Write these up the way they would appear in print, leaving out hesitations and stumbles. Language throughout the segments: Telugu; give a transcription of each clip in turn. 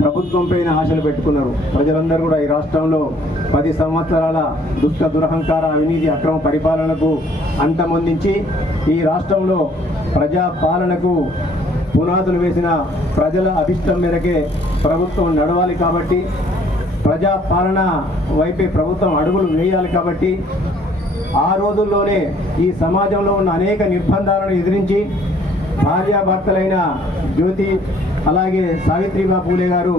ప్రభుత్వం పైన ఆశలు పెట్టుకున్నారు. ప్రజలందరూ కూడా ఈ రాష్ట్రంలో 10 సంవత్సరాల దుష్ట దురహంకార అవినీతి అక్రమ పరిపాలనకు అంతమొందించి ఈ రాష్ట్రంలో ప్రజా పాలనకు పునాదులు వేసిన ప్రజల అభిష్టం మేరకే ప్రభుత్వం నడవాలి కాబట్టి, ప్రజా పాలన వైపే ప్రభుత్వం అడుగులు వేయాలి కాబట్టి ఆ రోజుల్లోనే ఈ సమాజంలో ఉన్న అనేక నిర్బంధాలను ఎదిరించి భార్యాభర్తలైన జ్యోతి అలాగే సావిత్రిబాయి పూలే గారు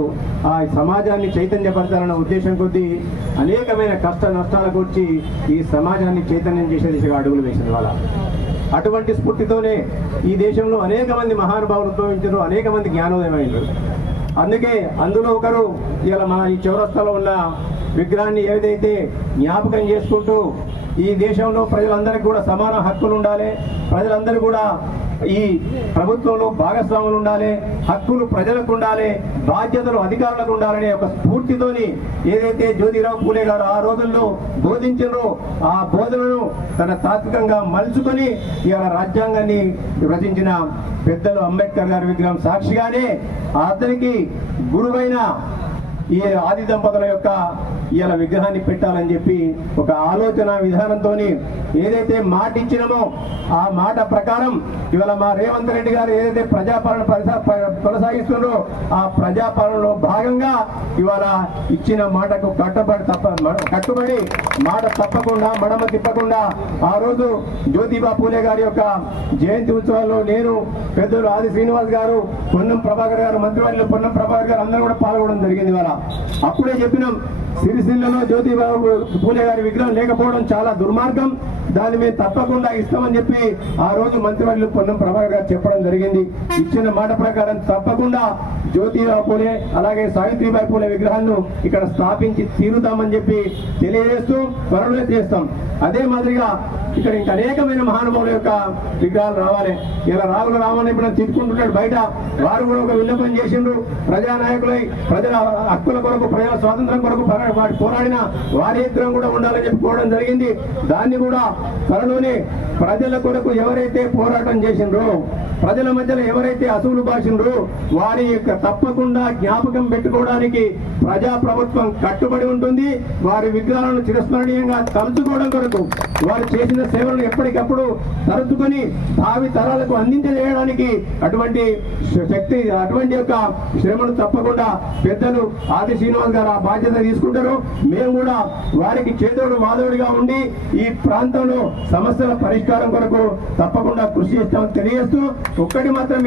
ఆ సమాజాన్ని చైతన్యపరచాలన్న ఉద్దేశం కొద్దీ అనేకమైన కష్ట నష్టాల గురించి ఈ సమాజాన్ని చైతన్యం చేసే దిశగా అడుగులు వేసిన వాళ్ళ. అటువంటి స్ఫూర్తితోనే ఈ దేశంలో అనేక మంది మహానుభావులు ఉద్భవించారు, అనేక మంది జ్ఞానోదయమైనారు. అందుకే అందులో ఒకరు ఇలా మన ఈ చౌరస్తాలో ఉన్న విగ్రహాన్ని ఏదైతే జ్ఞాపకం చేసుకుంటూ ఈ దేశంలో ప్రజలందరికీ కూడా సమాన హక్కులు ఉండాలి, ప్రజలందరూ కూడా ఈ ప్రభుత్వంలో భాగస్వాములు ఉండాలి, హక్కులు ప్రజలకు ఉండాలి, బాధ్యతలు అధికారులకు ఉండాలనే ఒక స్ఫూర్తితోని ఏదైతే జ్యోతిరావు పూలే గారు ఆ రోజుల్లో బోధించారో ఆ బోధనను తన తాత్వికంగా మలుచుకొని ఇవాళ రాజ్యాంగాన్ని రచించిన పెద్దలు అంబేద్కర్ గారి విగ్రహం సాక్షిగానే అతనికి గురువైన ఈ ఆది దంపతుల యొక్క ఇవాళ విగ్రహాన్ని పెట్టాలని చెప్పి ఒక ఆలోచన విధానంతో ఏదైతే మాట ఇచ్చినామో ఆ మాట ప్రకారం ఇవాళ మా రేవంత్ రెడ్డి గారు ఏదైతే ప్రజాపాలన కొనసాగిస్తున్నారో ఆ ప్రజాపాలనలో భాగంగా ఇవాళ ఇచ్చిన మాటకు కట్టుబడి మాట తప్పకుండా మడమ తిప్పకుండా ఆ రోజు జ్యోతిబా పూలే గారి యొక్క జయంతి ఉత్సవాల్లో నేను పెద్దలు ఆది శ్రీనివాస్ గారు, పొన్నం ప్రభాకర్ గారు, మంత్రివర్యులు పొన్నం ప్రభాకర్ గారు అందరూ కూడా పాల్గొనడం జరిగింది. ఇవాళ అప్పుడే చెప్పినాం, సిరిసిల్లలో జ్యోతిబాబు పూలే గారి విగ్రహం లేకపోవడం చాలా దుర్మార్గం, దాన్ని మేము తప్పకుండా ఇస్తామని చెప్పి ఆ రోజు మంత్రివర్యులు పొన్నం ప్రభాకర్ గారు చెప్పడం జరిగింది. ఇచ్చిన మాట ప్రకారం తప్పకుండా జ్యోతిరావు పూలే అలాగే సావిత్రిబాయి పూలే విగ్రహాలను ఇక్కడ స్థాపించి తీరుతామని చెప్పి తెలియజేస్తూ త్వరలో చేస్తాం. అదే మాదిరిగా ఇక్కడ ఇంకా అనేకమైన మహానుభావుల యొక్క విగ్రహాలు రావాలి. ఇలా రావుల రామని ఇప్పుడు తిట్టుకుంటున్నాడు బయట, వారు కూడా ఒక విన్నపం చేసిండ్రు. ప్రజానాయకులై ప్రజల హక్కుల కొరకు ప్రజల స్వాతంత్రం కొరకు పోరాడిన వారి విగ్రహం కూడా ఉండాలని చెప్పుకోవడం జరిగింది. దాన్ని కూడా త్వరలోనే ప్రజల కొరకు ఎవరైతే పోరాటం చేసిండ్రో, ప్రజల మధ్యలో ఎవరైతే అసూలు బాసిండ్రో వారి యొక్క తప్పకుండా జ్ఞాపకం పెట్టుకోవడానికి ప్రజాప్రభుత్వం కట్టుబడి ఉంటుంది. వారి విగ్రహాలను చిరస్మరణీయంగా తలుచుకోవడం కొరకు వారు చేసిన సేవలను ఎప్పటికప్పుడు తలుచుకొని భావి తరాలకు అందించజేయడానికి అటువంటి శక్తి అటువంటి యొక్క శ్రమను తప్పకుండా పెద్దలు ఆది శ్రీనివాస్ గారు ఆ బాధ్యత తీసుకుంటారు. మేము కూడా వారికి చేదోడు వాదోడుగా ఉండి ఈ ప్రాంతంలో సమస్యల పరిష్కారం కొరకు తప్పకుండా కృషి చేస్తామని తెలియజేస్తూ ఒక్కటి మాత్రం